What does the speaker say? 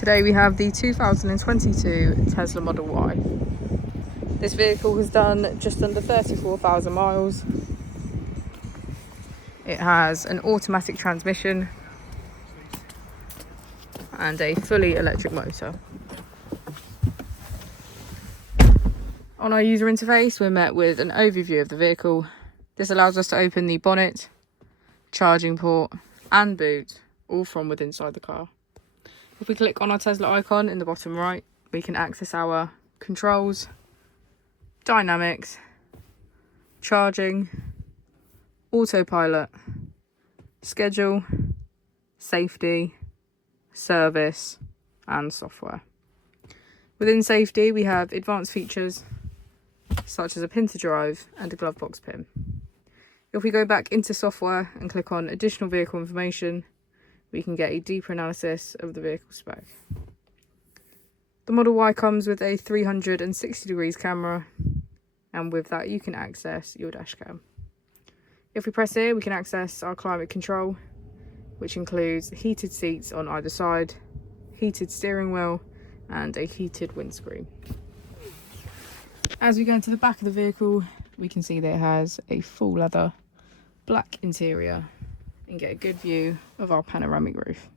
Today we have the 2022 Tesla Model Y. This vehicle has done just under 34,000 miles. It has an automatic transmission and a fully electric motor. On our user interface, we're met with an overview of the vehicle. This allows us to open the bonnet, charging port and boot, all from within inside the car. If we click on our Tesla icon in the bottom right, we can access our controls, dynamics, charging, autopilot, schedule, safety, service, and software. Within safety, we have advanced features such as a pin to drive and a glove box pin. If we go back into software and click on additional vehicle information, we can get a deeper analysis of the vehicle spec. The Model Y comes with a 360 degrees camera, and with that you can access your dash cam. If we press here, we can access our climate control, which includes heated seats on either side, heated steering wheel, and a heated windscreen. As we go into the back of the vehicle, we can see that it has a full leather black interior and get a good view of our panoramic roof.